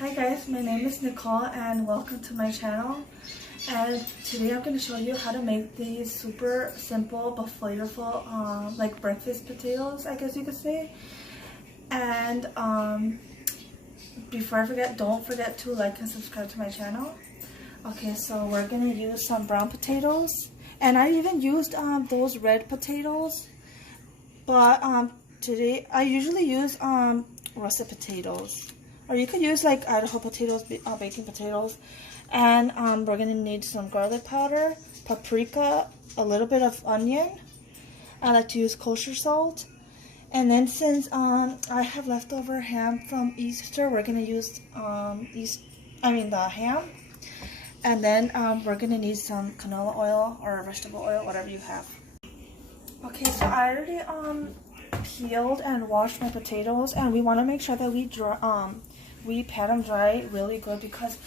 Hi guys, my name is Nicole and welcome to my channel. And today I'm going to show you how to make these super simple but flavorful like breakfast potatoes, I guess you could say. And before I forget, don't forget to like and subscribe to my channel. Okay, so we're going to use some brown potatoes, and I even used those red potatoes, but today I usually use russet potatoes. Or you could use like Idaho potatoes, baking potatoes. And we're going to need some garlic powder, paprika, a little bit of onion. I like to use kosher salt. And then since I have leftover ham from Easter, we're going to use the ham. And then we're going to need some canola oil or vegetable oil, whatever you have. Okay, so I already peeled and washed my potatoes, and we want to make sure that we pat them dry really good because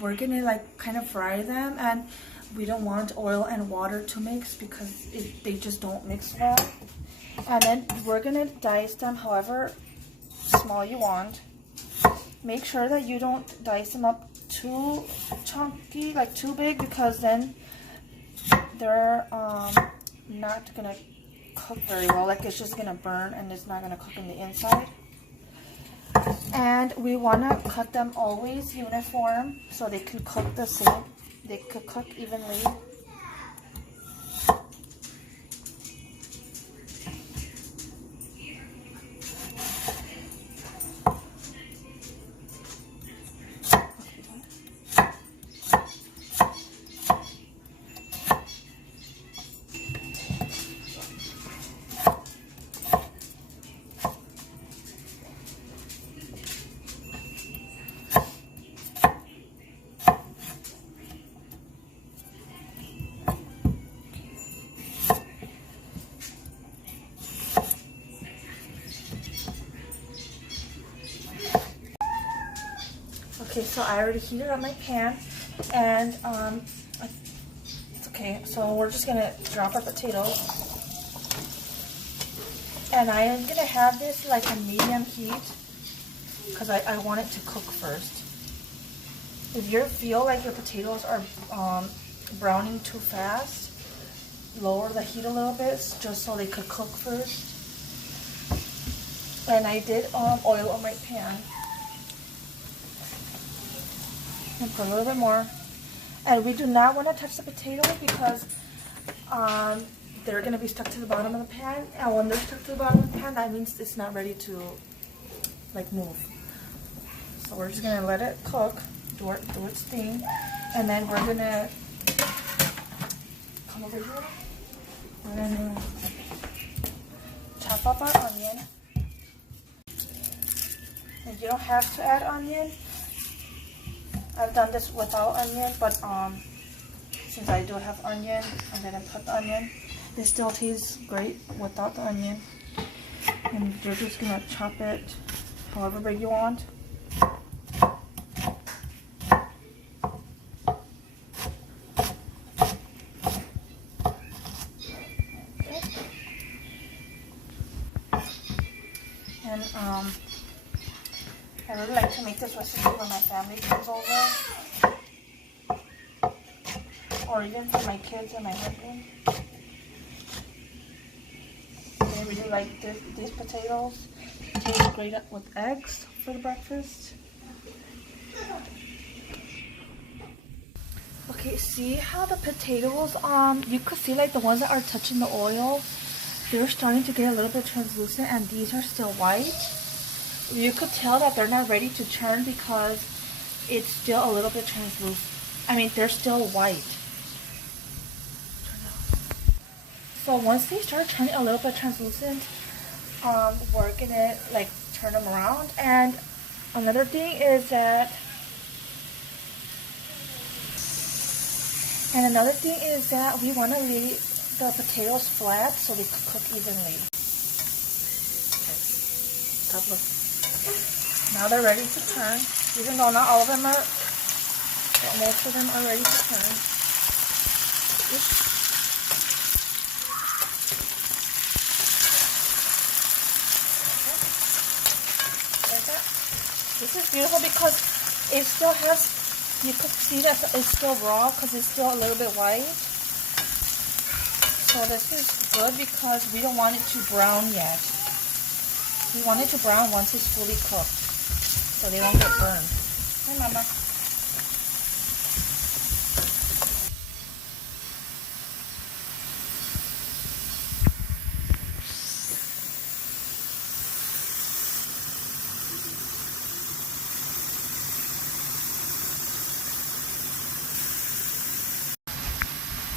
we're gonna like kind of fry them, and we don't want oil and water to mix because they just don't mix well. And then we're gonna dice them however small you want. Make sure that you don't dice them up too chunky, like too big, because then they're not gonna cook very well. Like it's just gonna burn and it's not gonna cook in the inside. And we want to cut them always uniform so they can cook the same. They could cook evenly. Okay, so I already heated up my pan, and it's okay. So we're just gonna drop our potatoes, and I am gonna have this like a medium heat because I want it to cook first. If you feel like your potatoes are browning too fast, lower the heat a little bit just so they could cook first. And I did oil on my pan. And put a little bit more. And we do not want to touch the potatoes because they're going to be stuck to the bottom of the pan. And when they're stuck to the bottom of the pan, that means it's not ready to like move. So we're just going to let it cook, do its thing. And then we're going to come over here. We're going to chop up our onion. And you don't have to add onion. I've done this without onion, but since I do have onion, I'm gonna put the onion. It still tastes great without the onion. And you're just gonna chop it however big you want. Okay. And I really like to make this recipe when my family comes over, or even for my kids and my husband. They really like these potatoes. It tastes great with eggs for the breakfast. Okay, see how the potatoes, you could see like the ones that are touching the oil, they're starting to get a little bit translucent, and these are still white. You could tell that they're not ready to turn because it's still a little bit translucent. I mean, they're still white. So once they start turning a little bit translucent, we're gonna like turn them around. And another thing is that, we want to leave the potatoes flat so they cook evenly. Okay. Top look. Now they're ready to turn, even though not all of them are, but most of them are ready to turn. Oops. Like that. This this is beautiful because it still has, you could see that it's still raw because it's still a little bit white. So this is good because we don't want it to brown yet. We want it to brown once it's fully cooked, so they don't get burned. Hi, Mama.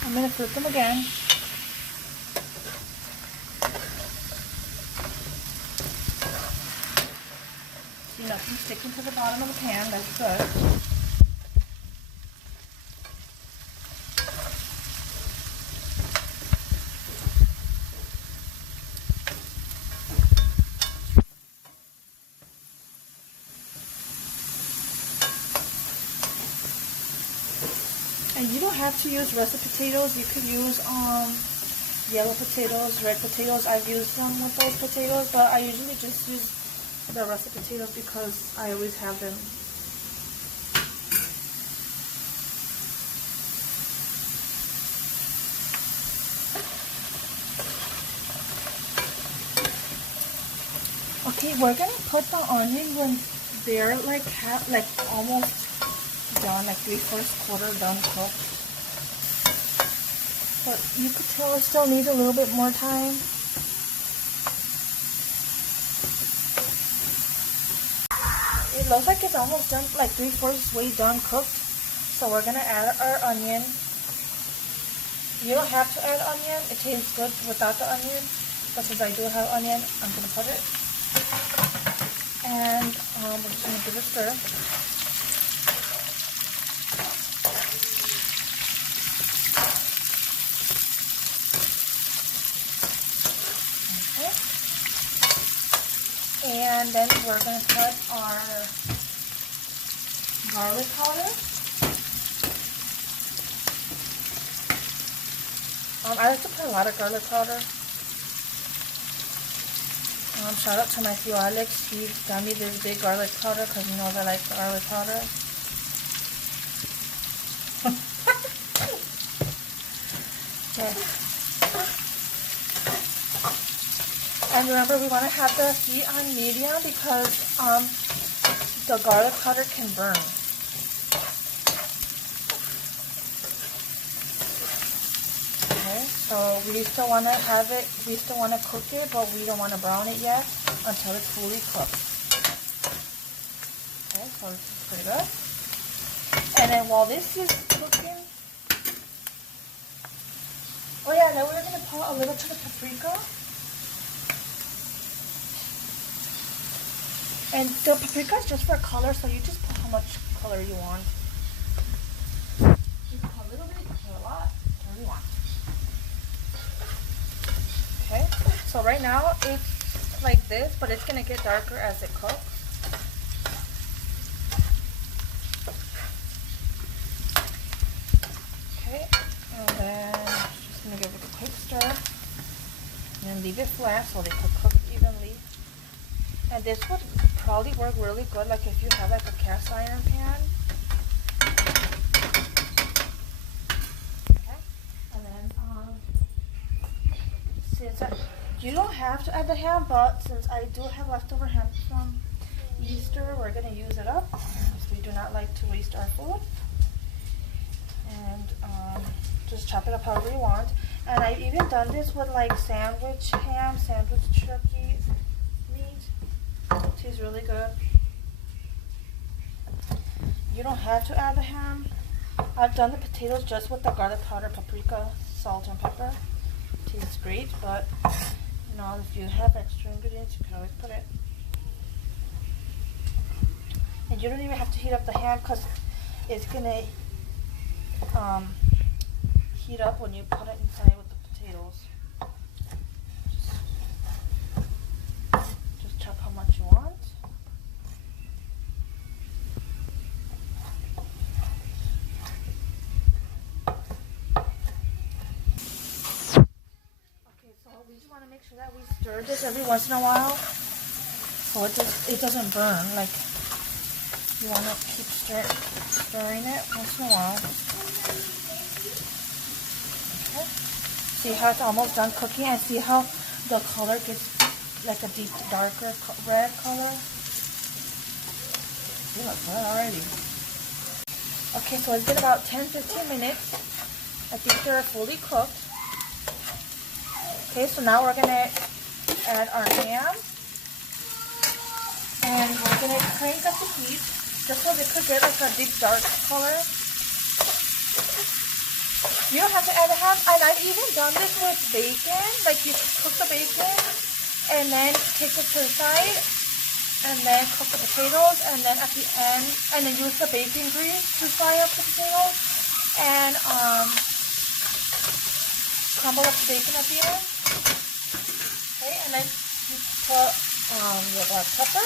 I'm going to flip them again. See, nothing sticking to the bottom of the pan. That's good. And you don't have to use russet potatoes. You could use yellow potatoes, red potatoes. I've used them with those potatoes, but I usually just use the russet potatoes because I always have them. Okay, we're gonna put the onion when they're like almost done, like 3/4 done cooked. But you could tell it still needs a little bit more time. It looks like it's almost done, like 3/4 way done cooked. So we're gonna add our onion. You don't have to add onion. It tastes good without the onion. But since I do have onion, I'm gonna put it. And we're just gonna give it a stir. And then we're going to put our garlic powder. I like to put a lot of garlic powder. Shout out to my tío Alex. He got me this big garlic powder because he knows I like garlic powder. Okay. And remember, we want to have the heat on medium because the garlic powder can burn. Okay, so we still want to have it, we still want to cook it, but we don't want to brown it yet until it's fully cooked. Okay, so this is pretty good. And then while this is cooking, oh yeah, then we're going to put a little bit of paprika. And the paprika is just for color, so you just put how much color you want. You put a little bit, you put a lot, whatever you want. Okay, so right now it's like this, but it's going to get darker as it cooks. Okay, and then just going to give it a quick stir. And then leave it flat so they can cook evenly. And this would probably work really good, like if you have like a cast iron pan. Okay, and then since you don't have to add the ham, but since I do have leftover ham from Easter, we're gonna use it up because we do not like to waste our food. And just chop it up however you want. And I've even done this with like sandwich ham, sandwich turkey meat. It tastes really good. You don't have to add the ham. I've done the potatoes just with the garlic powder, paprika, salt, and pepper. It tastes great, but you know, if you have extra ingredients, you can always put it. And you don't even have to heat up the ham because it's gonna heat up when you put it inside with the potatoes. Just chop how much you want. Okay, so we just want to make sure that we stir this every once in a while so it doesn't burn. Like, You want to keep stirring it once in a while. Okay. See how it's almost done cooking, and see how the color gets like a deep, darker red color. It looks good already. Okay, so it's been about 10-15 minutes. I think they're fully cooked. Okay, so now we're gonna add our ham, and we're gonna crank up the heat just so they could get like a deep dark color. You don't have to add the ham, and I've even done this with bacon. Like you cook the bacon and then take it to the side, and then cook the potatoes, and then at the end, and then use the bacon grease to fry up the potatoes, and crumble up the bacon at the end. Okay, and then you put your black pepper.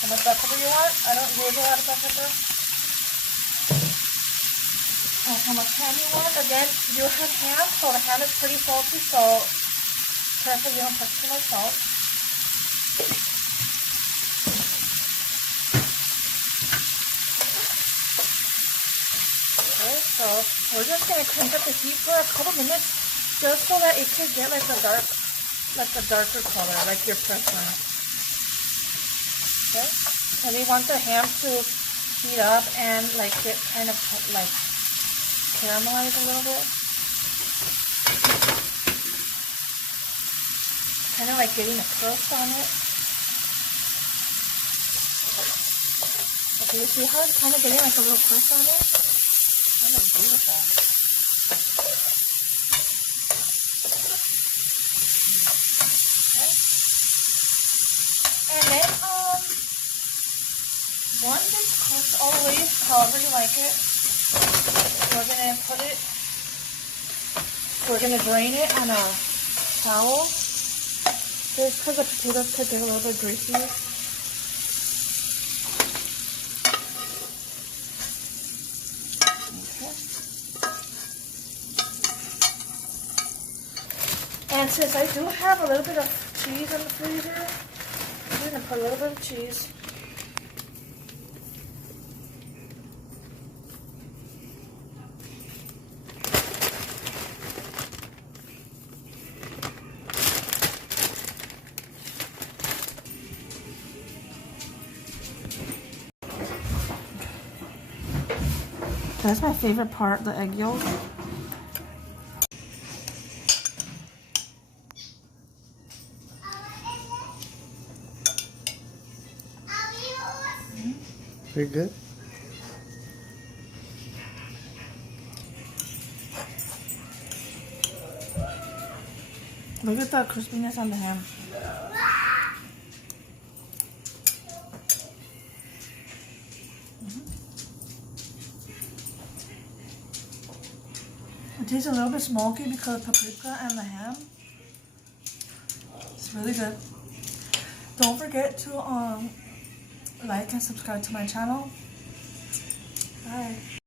How much black pepper you want? I don't use a lot of black pepper. And how much ham you want? Again, you have ham, so the ham is pretty salty, so careful you don't put too much salt. Okay, so we're just gonna crank up the heat for a couple minutes, just so that it could get like a darker color, like your preference. Okay, and we want the ham to heat up and like get kind of like caramelize a little bit. Kind of like getting a crust on it. Okay, you see how it's kind of getting like a little crust on it? That looks beautiful. Okay. And then, once it's cooked all the way, however you like it, we're gonna drain it on a towel. Just because the potatoes could get a little bit greasy. Okay. And since I do have a little bit of cheese in the freezer, I'm going to put a little bit of cheese. That's my favorite part, the egg yolk. Pretty good. Look at the crispiness on the ham. It tastes a little bit smoky because of paprika and the ham. It's really good. Don't forget to like and subscribe to my channel. Bye.